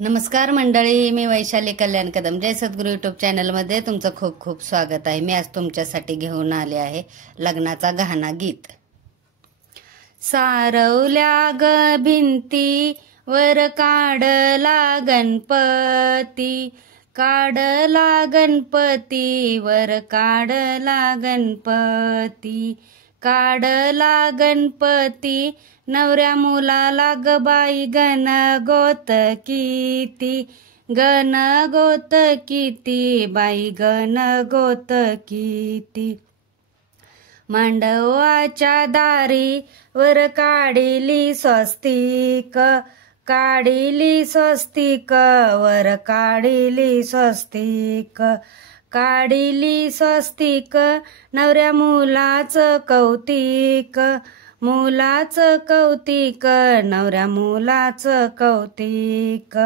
नमस्कार मंडळी, मी वैशाली कल्याण कदम. जय सद्गुरू यूट्यूब चॅनलमध्ये तुमचं खूप खूप स्वागत आहे. मी आज तुमच्यासाठी घेऊन आले आहे लग्नाचा गहाणा गीत. सारवल्या ग भिंती वर काढला गणपती, काढला गणपती वर काढला गणपती, काढला गणपती. नवऱ्या मुलाला ग बाई गण गोत किती, गण गोत किती, बाई गण गोत किती. मांडवाच्या दारी वर काढिली स्वस्तिक, काढिली स्वस्तिक वर काढिली स्वस्तिक, काढिली स्वस्तिक. नवऱ्या मुलाचं कौतिक, मुलाचं कौतिक, नवऱ्या मुलाचं कौतिक.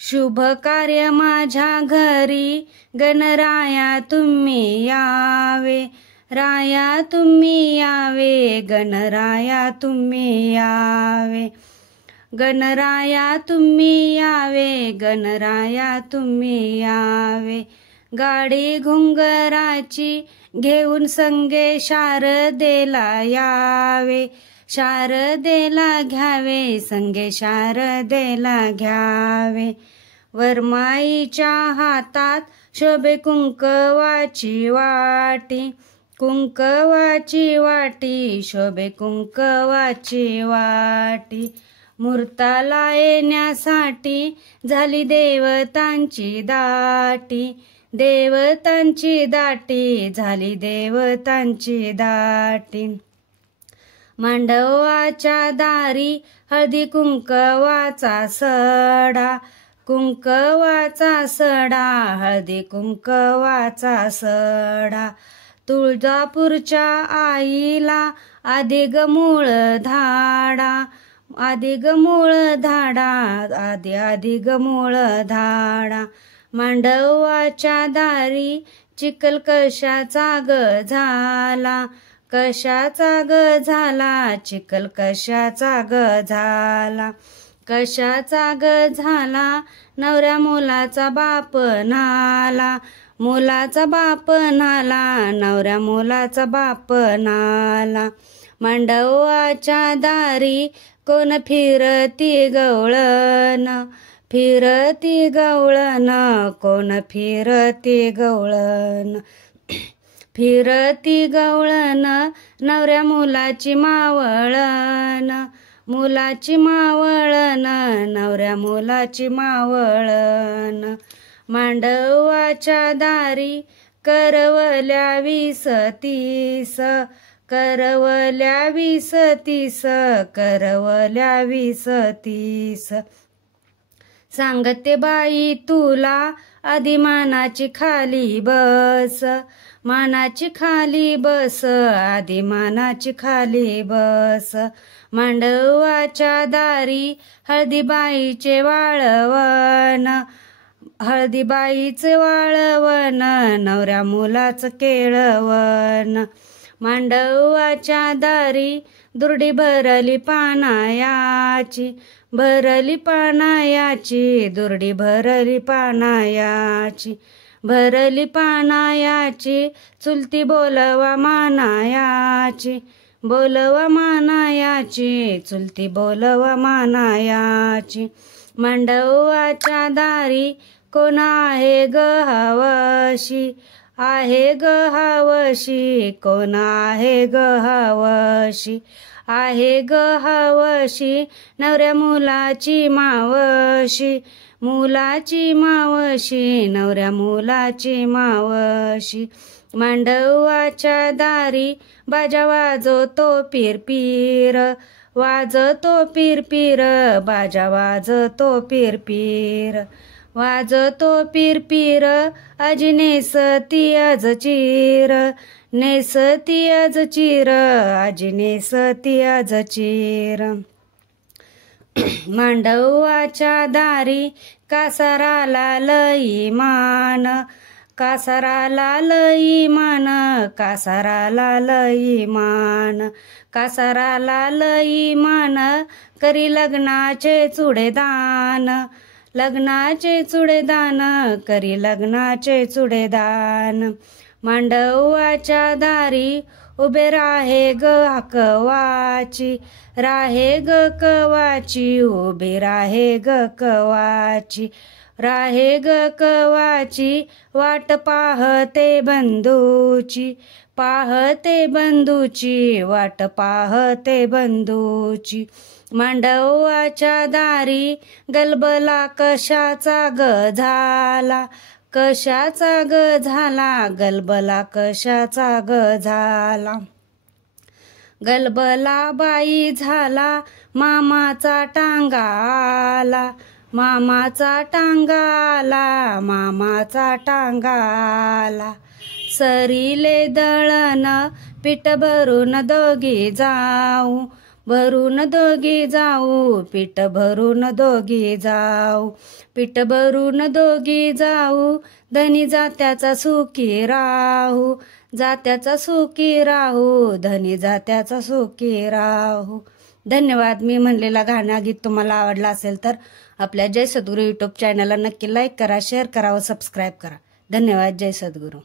शुभ कार्य माझ्या घरी गणराया तुम्ही यावे, राया तुम्ही यावे, गणराया तुम्ही यावे, गणराया तुम्ही यावे, गणराया तुम्ही यावे. गाडी घुंगराची घेऊन संगे शारदेला यावे, शारदेला घ्यावे, संगे शारदेला घ्यावे. वरमाईच्या हातात शोभे कुंकवाची वाटी, कुंकवाची वाटी, शोभे कुंकवाची वाटी. मूर्ताला येण्यासाठी झाली देवतांची दाटी, देवतांची दाटी, झाली देवतांची दाटी. मांडवाच्या दारी हळदी कुंकवाचा सडा, कुंकवाचा सडा, हळदी कुंकवाचा सडा. तुळजापूरच्या आईला आधी ग मूळ धाडा, आधी ग मूळ धाडा, आधी ग मूळ धाडा. मांडवाच्या दारी चिखल कशाचा ग झाला, कशाचा ग झाला, चिखल कशाचा ग झाला, कशाचा ग झाला. नवऱ्या मुलाचा बाप नाला, मुलाचा बाप नाला, नवऱ्या मुलाचा बाप नाला. मांडवाच्या दारी कोण फिरती गवळण, फिरती गवळण, कोण फिरती गवळण, फिरती गवळण. नवऱ्या मुलाची मावळण, मुलाची मावळण, नवऱ्या मुलाची मावळण. मांडवाच्या दारी करवल्या 20-30, करवल्या 20-30, करवल्या 20-30. सांगते बाई तुला आधी मानाची खाली बस, मानाची खाली बस, आधी मानाची खाली बस. मांडवाच्या दारी हळदीबाईचे वाळवण, हळदीबाईचे वाळवण, नवऱ्या मुलाचं केळवण. मांडवाच्या दारी दुर्डी भरली पानायाची, भरली पानायाची, दुर्डी भरली पानायाची, भरली पानायाची. चुलती बोलवा मानायाची, बोलवा मानायाची, चुलती बोलवा मानायाची. मांडवाच्या दारी कोण आहे ग हवशी, आहे ग हवशी, कोण आहे ग हवशी, आहे ग हवशी. नवऱ्या मुलाची मावशी, मुलाची मावशी, नवऱ्या मुलाची मावशी. मांडवाच्या दारी बाजा वाजवतो पिरपीर, वाजतो पिरपीर, बाजा वाजतो पिरपीर, वाजतो पिरपीर. आजी नेसती आज चीर, नेसती आज चीर, आजी नेसती आज चीर. मांडवाच्या दारी कासाराला लई मान, कासाराला लई मान, कासाराला लई मान, कासाराला लई मान. करी लग्नाचे चुडेदान, लग्नाचे चुडेदान करी लग्नाचे चुडेदान मांडवाच्या दारी उभे राहे ग कवाची राहे ग कवाची उभे राहे ग कवाची राहे ग कवाची वाट पाहते बंधूची पाहते बंधूची वाट पाहते बंधूची मांडवाच्या दारी गलबला कशाचा ग झाला कशाचा ग झाला गलबला कशाचा ग झाला गलबला बाई झाला मामाचा टांगा आला मामाचा टांगा आला मामाचा टांगा आला सरीले दळण पीठ भरून दोघी जाऊ भरून दोघी जाऊ पीठ भरून दोघी जाऊ पीठ भरून दोघी जाऊ धनी जात्याचा सुखी राहू जात्याचा सुखी राहू धनी जात्याचा सुखी राहू. धन्यवाद. मी म्हणलेला गाणं गीत तुम्हाला आवडला असेल तर आपल्या जय सद्गुरू यूट्यूब चॅनलला नक्की लाईक करा, शेअर करा व सबस्क्राईब करा. धन्यवाद. जय सद्गुरू.